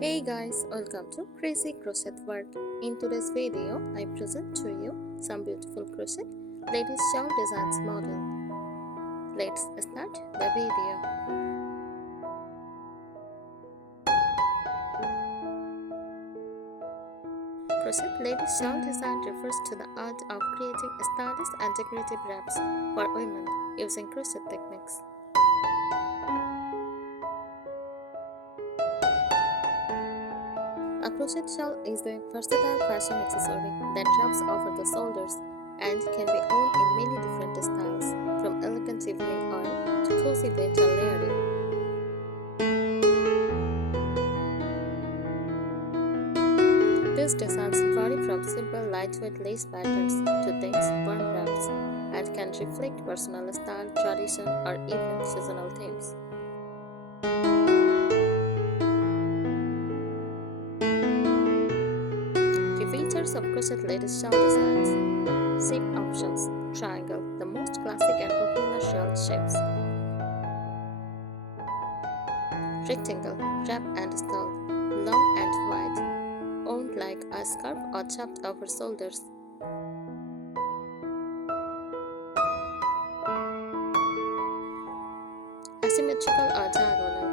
Hey guys, welcome to Crazy Crochet Work. In today's video, I present to you some beautiful crochet ladies shawl designs model. Let's start the video. Crochet ladies shawl design refers to the art of creating stylish and decorative wraps for women using crochet techniques. A crochet shawl is a versatile fashion accessory that wraps over the shoulders and can be worn in many different styles, from elegant evening wear to cozy winter layering. These designs vary from simple lightweight lace patterns to dense warm wraps and can reflect personal style, tradition, or even seasonal themes. The features of crochet ladies shawl designs: shape options: triangle, the most classic and popular shawl shapes; rectangle, wrap and stole, long and wide, worn like a scarf or chopped over shoulders; asymmetrical or diagonal,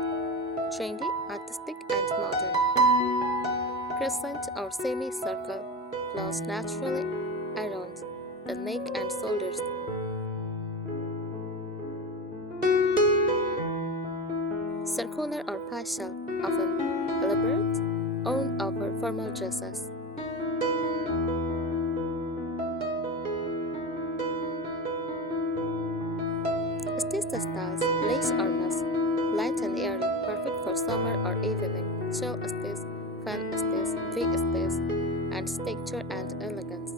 trendy, artistic and modern; crescent or semicircle, flows naturally around the neck and shoulders; circular or partial, often elaborate, worn over formal dresses; stitched styles, lace or mesh, light and airy, perfect for summer or evening; shell stitch, fan stitch, V-stitch, and texture and elegance.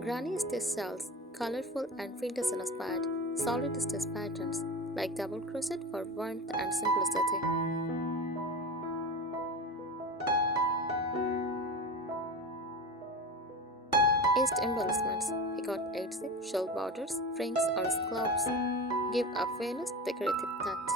Granny stitch shells, colorful and vintage-inspired, solid stitch patterns like double crochet for warmth and simplicity. Edged embellishments, peacock edges, shell borders, frings, or scallops give a finished decorative touch.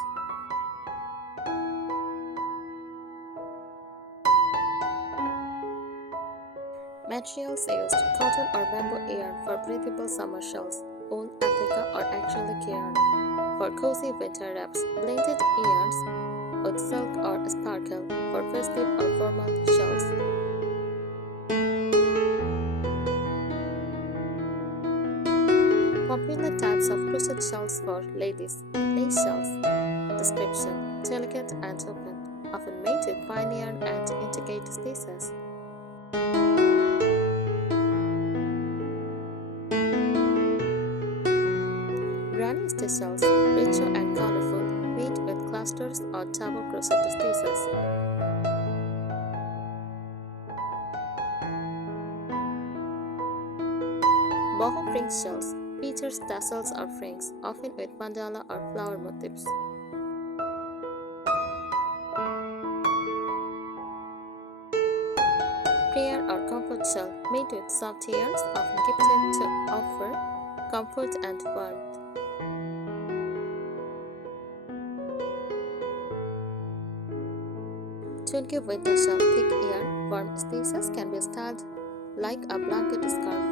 Materials used: cotton or bamboo yarn for breathable summer shells, wool, applica, or acrylic yarn for cozy winter wraps, blended yarns with silk or sparkle for festive or formal shells. Popular types of crochet shells for ladies: lace shells. Description: delicate and open, often made with fine yarn and intricate stitches. Granny stitch shells, richer and colorful, made with clusters or double crochet stitches. Boho fringe shells features tassels or frings, often with mandala or flower motifs. Prayer or comfort shell, made with soft yarns, often gifted to offer comfort and warmth. Chunky winter shell, thick yarn, warm stitches can be styled like a blanket scarf.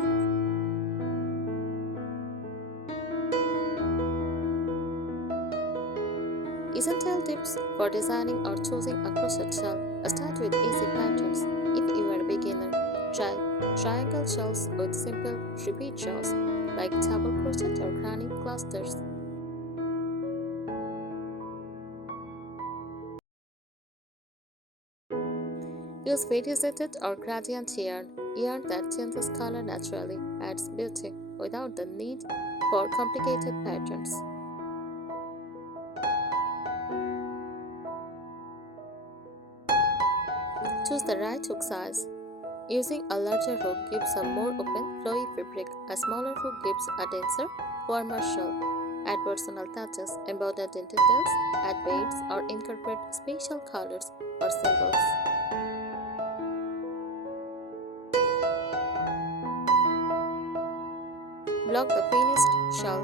Essential tips for designing or choosing a crochet shell: start with easy patterns. If you are a beginner, try triangle shells with simple repeat rows like double crochet or granny clusters. Use variegated or gradient yarn that changes color naturally, adds beauty without the need for complicated patterns. Choose the right hook size. Using a larger hook gives a more open, flowy fabric. A smaller hook gives a denser, warmer shell. Add personal touches, embodied in details, add beads, or incorporate special colors or symbols. Block the finished shell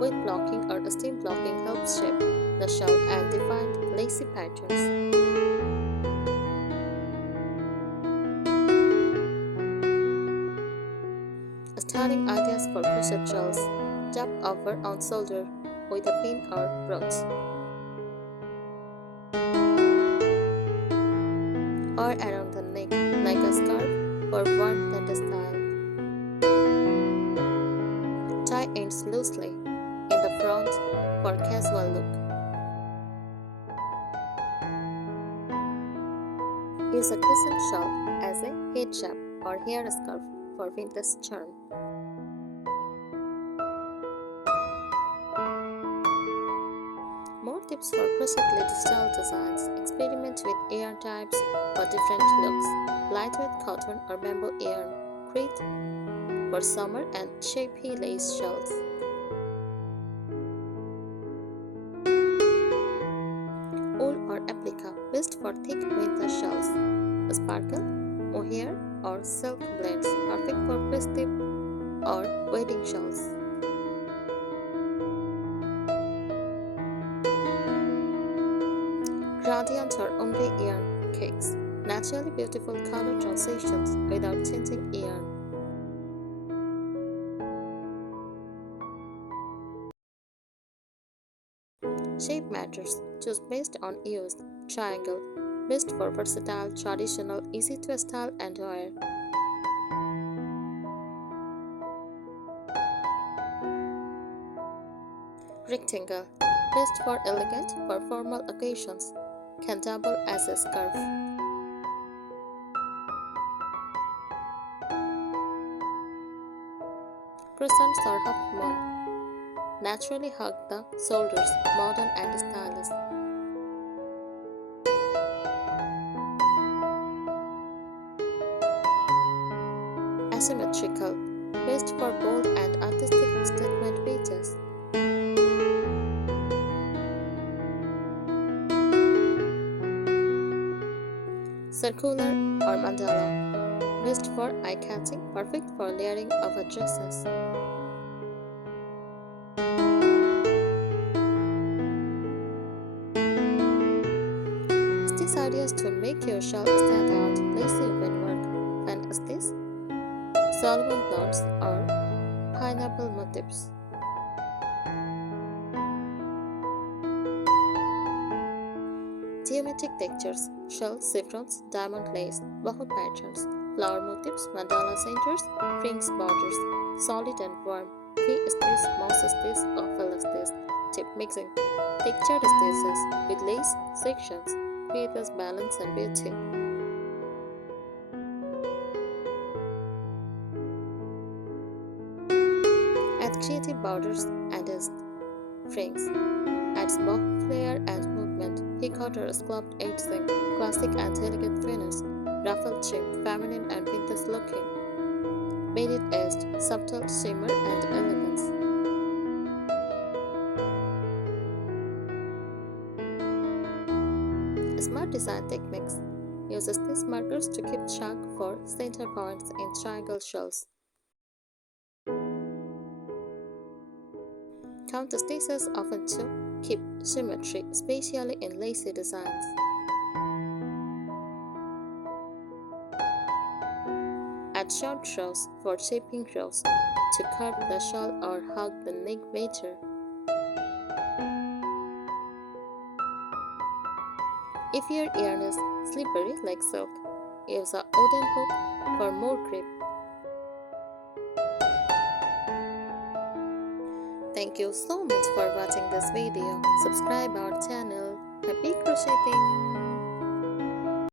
with blocking or steam blocking helps shape the shawl and define lacy patterns. Styling ideas for crochet shawls: tap over on shoulder with a pin or brooch, or around the neck like a scarf for warmth and style. Tie ends loosely in the front for casual look. Use a crescent shawl as a head wrap or hair scarf for vintage charm. More tips for crochet style designs: experiment with yarn types for different looks. Lightweight cotton or bamboo yarn, create for summer and shapy lace shawls. Wool or applica, best for thick winter shawls. Sparkle, mohair or silk blends, perfect for festive or wedding shawls. Gradient or ombre yarn cakes, naturally beautiful color transitions without changing yarn. Shape matters, choose based on use. Triangle, best for versatile, traditional, easy to style and wear. Rectangle, best for elegant for formal occasions, can double as a scarf. Crescents or half moon, naturally hug the shoulders, modern and stylish. Asymmetrical, best for bold and artistic statement pieces. Circular or mandala, best for eye-catching, perfect for layering over dresses. Stitch ideas to make your shawl stand out: lacy openwork, fan stitch, Solomon knots, or pineapple motifs. Geometric textures: shells, chevrons, diamond lace, boho patterns, flower motifs, mandala centers, rings borders, solid and warm, V-stitch, mouse stitch, oval stitch. Tip: mixing textured stitches with lace sections creates balance and beauty. Add creative borders and rings. Adds bow flare and movement. Peacock or scalloped edging, classic and elegant finish. Ruffled trim, feminine and vintage looking. Beaded edged, subtle shimmer and elegance. Smart design techniques: use stitch markers to keep track for center points in triangle shells. Count the stitches often to keep symmetry, especially in lacy designs. Add short rows for shaping rows to curve the shawl or hug the neck better. If your yarn is slippery like silk, use a wooden hook for more grip. Thank you so much for watching this video. Subscribe our channel. Happy crocheting!